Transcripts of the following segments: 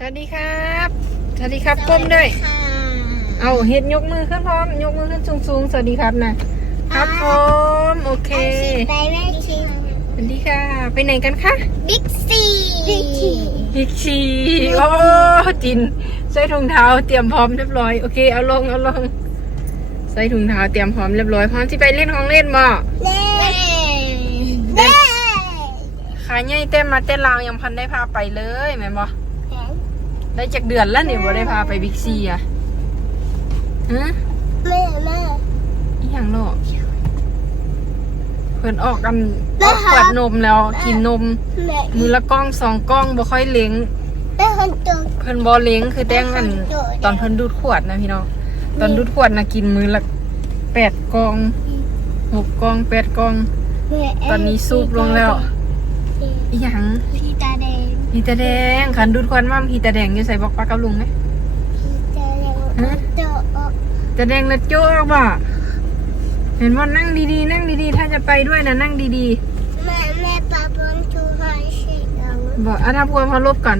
สวัสดีครับ สวัสดีครับก้มด้วยค่ะเอาเฮ็ดยกมือขึ้นพร้อม ยกมือขึ้นสูงสูงๆสวัสดีครับนะครับผมโอเค ไปแม่ชิมสวัสดีค่ะ ไปไหนกันคะบิ๊กซีบิ๊กซีพิกชีโอ้จินใส่ถุงเท้าเตรียมพร้อมเรียบร้อย โอเคเอาลงเอาลงใส่ถุงเท้าเตรียมพร้อมเรียบร้อยพร้อมที่ไปเล่นของเล่นบ่เล่เล่ขาใหญ่เต้มมาเต้นลาวยังพันได้พาไปเลยแม่นบ่ ได้จากเดือนแล้วเนี่ยบ่ได้พาไปบิ๊กซีอะฮะแม่แม่อีหยังเนาะเพิ่นออกกันออกขวดนมแล้วกินนม แม่มือละกล้องสองกล้องบ่ค่อยเล้ง แม่คนจุกเพิ่นบ่เล้งคือแต่งอันตอนเพิ่นดูดขวดนะพี่น้องตอนดูดขวดนะกินมือละแปดกล่องหกกล่องแปดกล่องตอนนี้ซูบลงแล้วอีหยัง พี่ตาแด งพีตาแดงขันดูดขวดมั่มพีตาแดงอยู่ใส่บอกปลากับลุงไหมพี่ตาแดงฮะโตออกตาแดงนะโจ้บ่ะเห็นว่านั่งดีๆ นั่งดีๆ ถ้าจะไปด้วยนะนั่งดีแม่แม่ปาบนชูไฮเสียงๆบอกอาถ้าพวพอลบก่อน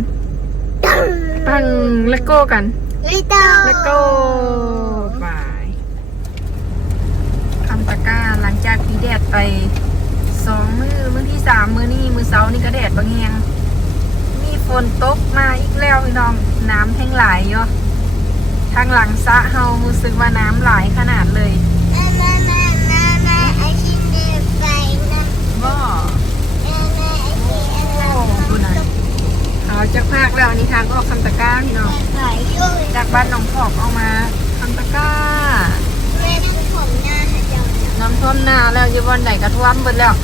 ปังและโก้กันลิโตและโก้บายคำตะกร้าหลังจากพีแดดไปสองมือมือที่สามมือนี่มือเสาร์นี่ก็แดดบางแหงมี ฝนตกมาอีกแล้วพี่น้องน้ำแห้งหลายเยอะทางหลังสะเฮารู้สึกว่าน้ำหลายขนาดเลยเดินไปนะบ่แม่แม่ไอชินอะไรโอ้ดูนะเขาจะพากแล้วอันนี่ทางออกคำตะก้าพี่น้องจากบ้านหนองพอกออกมาคำตะก้าแม่ต้องผมหน้าเจ้าน้ำท่วมนาแล้วอยู่บนไหนกระท่วมเบิดแล้ว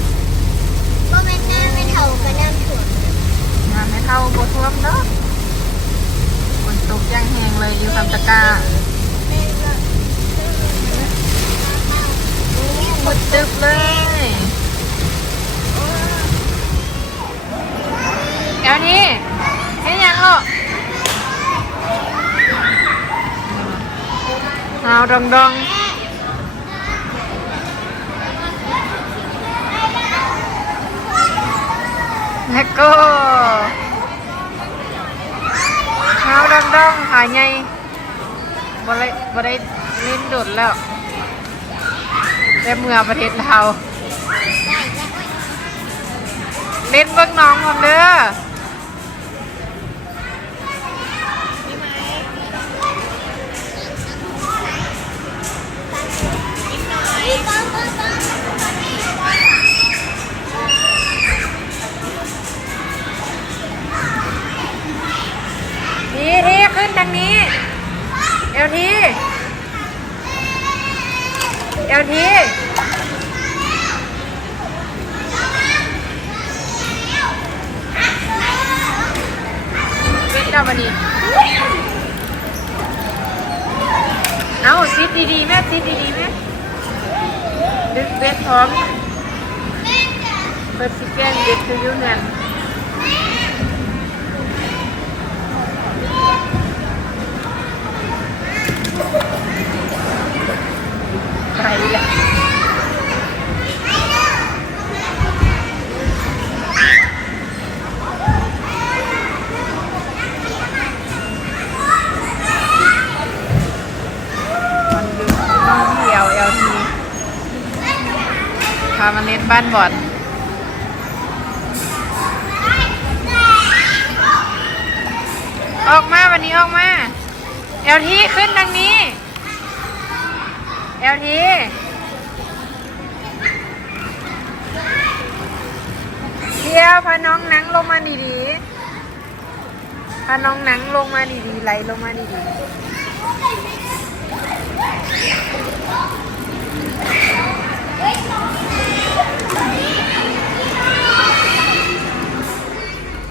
เพราะแม่หน้าไม่เท่ากับน้ำถ่วมน้ำ เท่าบท่วมเนาะฝนตกย่างแหงเลยอยู่คำตะกร้าแม่ก็หมดตึบเลยเดี๋ยวนี้เห็นยังลูกหาวดองดองแล้วก็หาวดังดังหายไงบ่ได้บ่ได้ลิ้นดุดแล้วแต่เมื่อประเทศเราเล่นเบิ้งน้องผมเด้อ เอลทีเป็นดาบันนี้เอาซิดดีๆแม่ซิดดีๆแม่ดึกเบ็ดพร้อมเปิดสิแกนเด็ดคือยุ่งเงิน ไปแหละมันดูน้องที่เอลเอลทีพามา เล่นบ้านอลออกมาวันนี้ออกมา เอลทีขึ้นทางนี้ เอลทีเดี๋ยวพาน้องนังลงมาดีๆพาน้องนังลงมาดีๆไหลลงมาดีๆ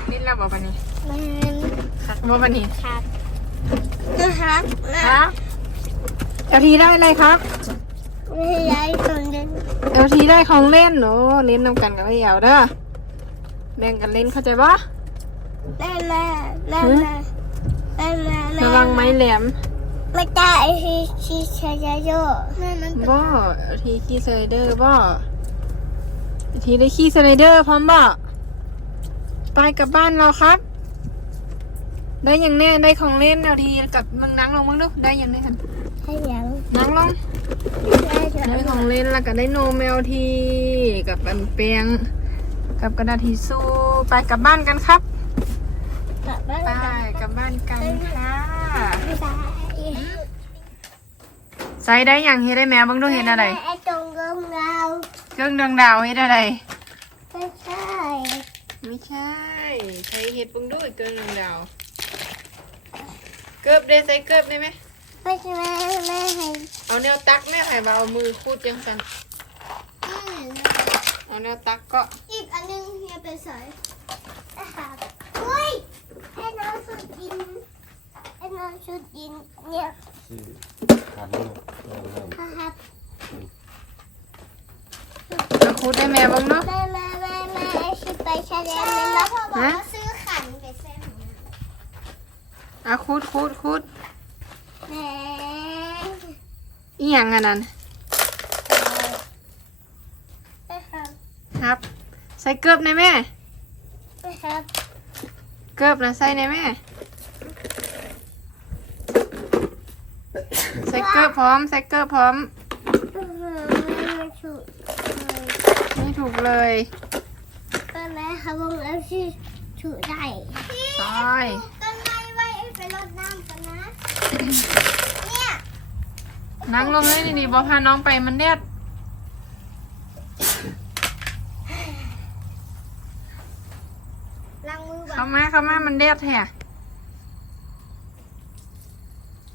นิดแล้วบอกปะนี่แม่ครับบอกปะนี่ครับนะครับแม่ครับเอลทีได้อะไรครับไม่ย้ายคนเดินเอลทีได้ของเล่นโอ้เล่นนำกันกับพี่เอลเด้อแบ่งกันเล่นเข้าใจปะแม่แม่แม่แม่แม่แม่แม่ระวังไม้แหลม ไม่ได้ที่ที่ใช้โยแม่มันบ่เอาทีขี่สไลเดอร์บ่เอาทีได้ขี่สไลเดอร์พร้อมบ่ไปกลับบ้านเราครับ ได้อย่างแน่ได้ของเล่นเอาทีกับมึงนั่งลงมึงดูได้อย่างแน่ทันให้ยังนั่งลงได้เถได้อะของเล่นแล้วก็ได้โนมแมวทีกับอันเปียงกับกระดาษทิชชู่ไปกลับบ้านกันครับ กลับบ้านไปกันกลับบ้านกันค่ะ บ๊ายบาย ใส่ได้อย่างเฮ็ดได้แมวบ้างดูเห็นอะไรไอ้ตรงเริ่มเราเครื่องดวงดาวเฮ็ดอะไร ไม่ใช่ไม่ใช่ใช้เฮ็ดบ้างดูเครื่องดวงดาวเกือบได้ใส่เกือบได้ไหมไม่ใช่แม่แม่ให้เอาแนวตักแม่ไผ่บาเอามือคูดยังสันเอาแนวตักก็อีกอันนึงเฮียไปใส่นะครับอุ้ยให้น้องสุดยิน ให้น้องสุดยินเนี่ยขาดลูกเริ่มเริ่มครับเอาคูดได้แม่บ้างเนาะ แม่แม่แม่แม่ไอ้ชิไปแสดงเลยนะพ่อบอกว่าซื้อขันไปเส้นเอาคูดคูดคูดแม่อีหยังอันนั้นนะครับครับ ใส่เกือบในแม่นะครับ เกือบนะใส่ในแม่ ใส่เกือบพร้อมใส่เกือบพร้อมอื้อหือมันฉุกไม่ถูกเลยก็แม่เขาบอกแล้วชื่อฉุกได้ใช่กันไม่ไว้ไปรดน้ำกันนะ เนี่ยนั่งลงเลยนี่ๆบอพาน้องไปมันแดดล้างมือก่อเข้านมาเข้ามามันแดดแท้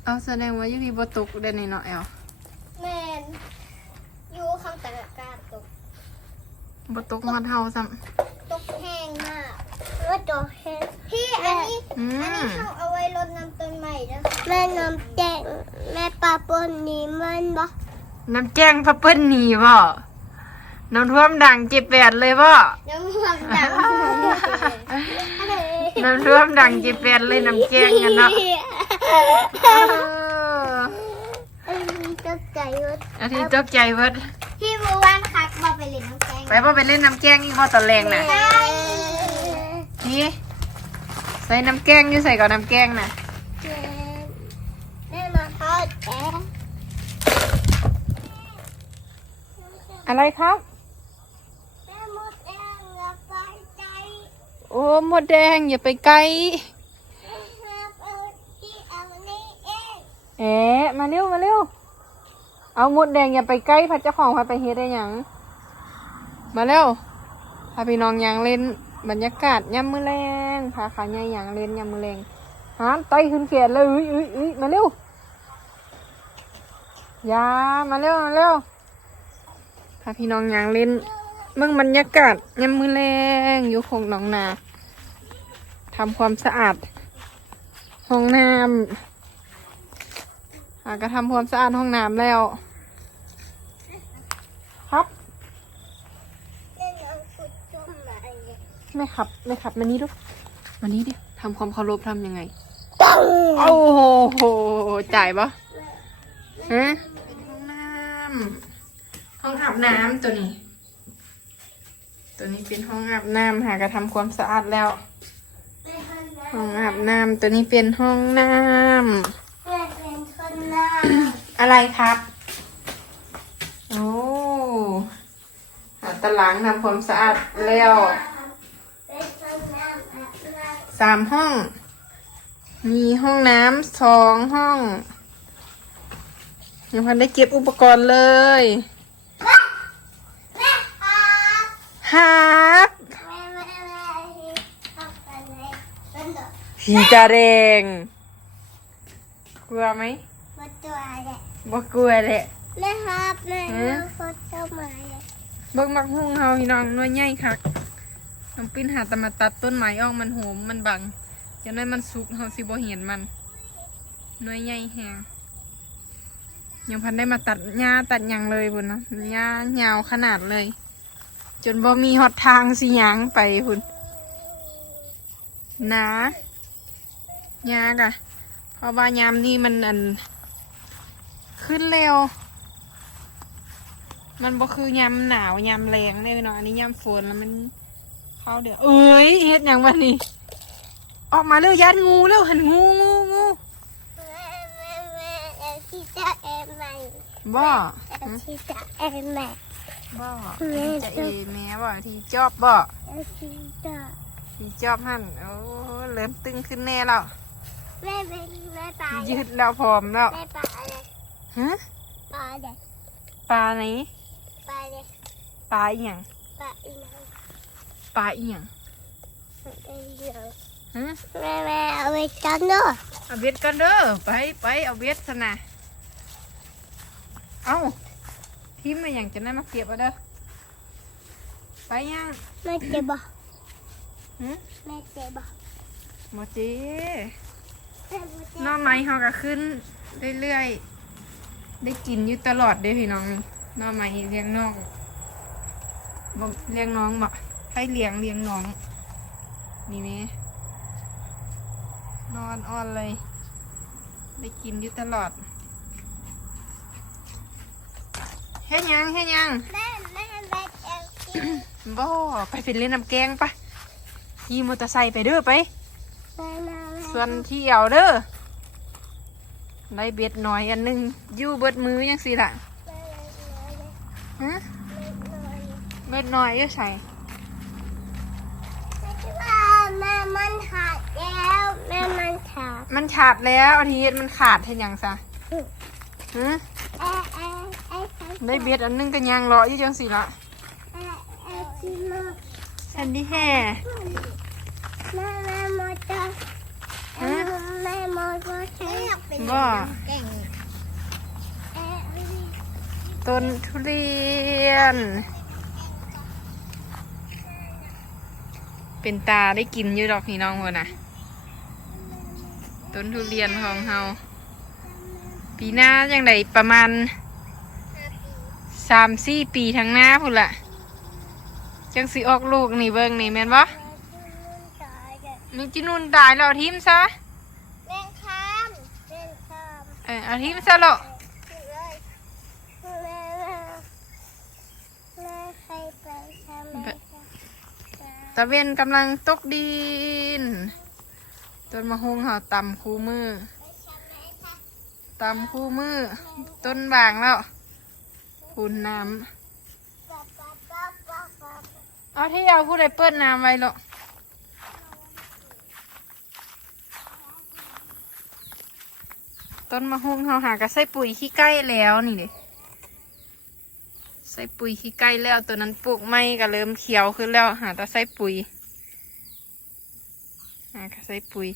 เอาแสดงว่าอยูพี่บตกเดนนี่เนาะแอลแมนอยู่คำแต่ละการตกบตกมาเท่าซ้ตกแห้งมากว่าตกแห้งพี่อันนี้ำอือันนี้มเขาเอาไว้รดน้ำต้นใหม่นะแม่น้ำแดงแม่ปลาปนนี้มันบ่น้ำแจ้งพระเปิ้ลหนีบ่น้ำท่วมดังเจ็บแปดเลยบ่น้ำมันดังน้ำท่วมดังเจ็บแปดเลยน้ำแจ้งกันเนาะ เออตกใจว่าอาทิตย์ตกใจเบิดพี่เมื่อวานคักมาไปเล่นน้ำแกงไปบ่ไปเล่นน้ำแกงอีกบ่ตอนแรงน่ะ นี่ ใส่น้ำแกงอยู่ใส่ก่อนน้ำแกงน่ะ แม่มาทอดแกงอะไรครับ แม่มดแดงอย่าไปใจ โอ้หมดแดงอย่าไปไกล เอ๊มาเร็วมาเร็ว เอาหมดแดงอย่าไปใกล้พระเจ้าของพาไปเฮ็ดได้หยัง มาเร็วพาพี่น้องยางเล่นบรรยากาศยามมื้อแรงพาขาใหญ่ยางเล่นยามมื้อแรงหานไตขึ้นเขียนเลยอุ้ยอุ้ยอุ้ยมาเร็วยามาเร็วมาเร็วพาพี่น้องยางเล่นเบิ่งบรรยากาศยามมื้อแรงอยู่คงหนองนาทำความสะอาดห้องน้ำ อะก็ทำความสะอาดห้องน้ำแล้วครับไม่ขับไม่ขับมานี้ดูมานี้ดิทำความเคารพทำยังไงปังโอ้โหจ่ายปะฮะเป็นห้องน้ำห้องอาบน้ำตัวนี้ ตัวนี้เป็นห้องอาบน้ำหากระทำความสะอาดแล้ว ห้องอาบน้ำตัวนี้เป็นห้องน้ำ แม่เป็นคนหน้า อะไรครับ โอ้หาตารางทำความสะอาดแล้วเป็นคนหน้าแบบนั้นสามห้อง มีห้องน้ำสองห้องยังพันได้เก็บอุปกรณ์เลยฮับแม่แม่แม่ทำอะไรเป็นดผีตาแดงกลัวไหมมาตัวอะไร บ่กลัวแหละแม่ครับแม่ฮะเอาขุดต้นไม้เบิ่งมักหุ่งเฮาพี่น้องหน่วยใหญ่คักน้องปิ้นหาแตมาตัดต้นไม้ออกมันโหมมันบังจังนั้นมันสุกเฮาสิบ่เห็นมันหน่วยใหญ่แฮงยังพันได้มาตัดหญ้าตัดหยังเลยพุ่นเนาะหญ้ายาวขนาดเลย จนบ่มีหอดทางสิหยางไปพุ่นหนาหญ้ากะเพราะว่ายามนี้มันอัน ขึ้นเร็ว มันบ่คือยามหนาวยามแรงเลยเนาะ อันนี้ยามฝนแล้วมันเข้าเดี๋ยว เอ้ยเฮ็ดหยังวะนี่ออกมาเร็วยัดงูเร็วหันงูงูงูแม่แม่แม่เอชิตาเอใหม่บ่เอชิตาเอใหม่บ่แม่จะเอแม่บ่ที่จอบบ่เอชิตาที่จอบหันโอ้เริ่มตึงขึ้นแน่แล้วแม่เป็นแม่ปลายืดแล้วพร้อมแล้วแม่ปลาอะไร ฮะปลาเด็กปลาไหนปลาเด็กปลาอีหยังปลาอีนังปลาอีหยังปลาอีนังฮะแม่แม่เอาไปจันเนาะเอาเบ็ดกันเด้อไปไปเอาเบ็ดซะนะเอ้าทิมมาอย่างจะได้มาเก็บเอาเด้อไปยังแม่เจ็บบ่หึแม่เจ็บบ่หมอเจแม่บ่เจ็บหน้อไม้เฮาก็ขึ้นเรื่อยๆ ได้กินอยู่ตลอดเด้อพี่น้องนี่หน้อไม้เลี้ยงน้องบ่เลี้ยงน้องบ่ให้เลี้ยงเลี้ยงน้อง นี่แม่นอนอ่อนเลย ได้กินอยู่ตลอดเฮ็ดหยังเฮ็ดหยังแม่แม่แม่เจ็บกินบ่ไปเป็นเล่นน้ำแกงปะขี่มอเตอร์ไซค์ไปเด้อไปแม่แม่แม่ส่วนที่เอาเด้อ ได้เบ็ดหน่อยอันหนึงอยู่เบิดมือยังสิล่ะฮะเบ็ดหน่อยอยู่ใส่แม่มันขาดแล้วแม่มันขาด มันขาดแล้วอาทิตย์มันขาดเห็นยังซะฮะเอ๊ะเอ๊ะเอ๊ะเอ๊ะได้เบ็ดอันหนึงก็ยังรออยู่จังสิล่ะเอ๊ะเอ๊ะจิโม่อันนี้แห่ บ่เก่งเอ๊ะต้นทุเรียน เป็นตาได้กินอยู่ดอกพี่น้องพ่นน่ะต้นทุเรียนของเฮาปีหน้ายังไดประมาณสามสี่ปีทางหน้าพุ่นละจังสิออกลูกนี่เบิ่งนี่แม่นบ่มีจินุนตายแล้วเอาทิมซะ เล่นข้ามเล่นข้าม เออเอาทิมซะโลกเลยแม่แม่แม่ใครไปทำไมตะเวนกำลังตกดิน ต้นมะฮุงเฮาตำคู่มือตำคู่มือ ต้นบางแล้วปูนน้ำเอาที่เอาผู้ใดเปิดน้ำไว้หรอก ต้นมะฮุงเฮาหากระใส่ปุ๋ยขี้ไก่แล้วนี่เด้ใส่ปุ๋ยขี้ไก่แล้วตัวนั้นปลูกไม้ก็เริ่มเขียวขึ้นแล้วหาแต่ใส่ปุ๋ยหากระใส่ปุ๋ย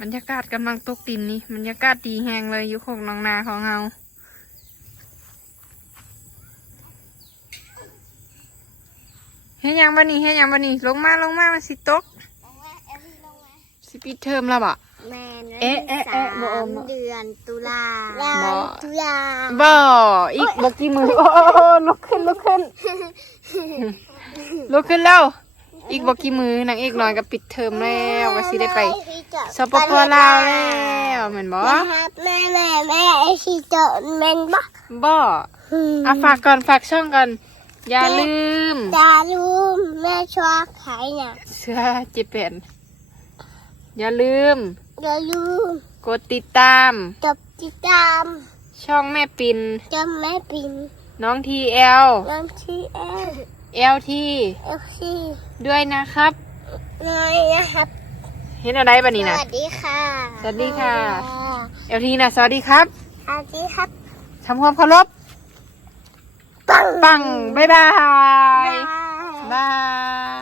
บรรยากาศกำลังตกดินนี่บรรยากาศดีแหงเลยอยู่ของน้องนาของเฮาเฮ็ดหยังบันนี้เฮ็ดหยังบันนี้ลงมาลงมามันสิตกสิปิดเทอมแล้วบ่ แมนเอ๊ะเอ๊ะเอ๊ะบ่อมบ่ เดือนตุลาบ่ตุลาบ่อีกบกี่มือโอ้โอ้โอ้ลุกขึ้นลุกขึ้นลุกขึ้นแล้วอีกบกี่มือนางเอกน้อยก็ปิดเทอมแล้วก็สิได้ไปสปปลาวแล้วแม่นบ่แม่แม่แม่แม่ไอชีโตแมนบ่บ่อะฝากก่อนฝากช่องก่อนอย่าลืมตาลูมแม่ชอบขายน่ะเสื้อจิเป็นอย่าลืม อย่าลืมกดติดตามจบติดตามช่องแม่ปินจำแม่ปินน้องทีเอลน้ำที่แอลเอลทีเอฟซีด้วยนะครับ น้อยนะครับ เห็นอะไรบ้านี้สนะ วัสดีค่ะสวัสดีค่ะ เอลทีนะสวัสดีครับสวัสดีครับทำความเคารพปังปังบ๊ายบาย บาย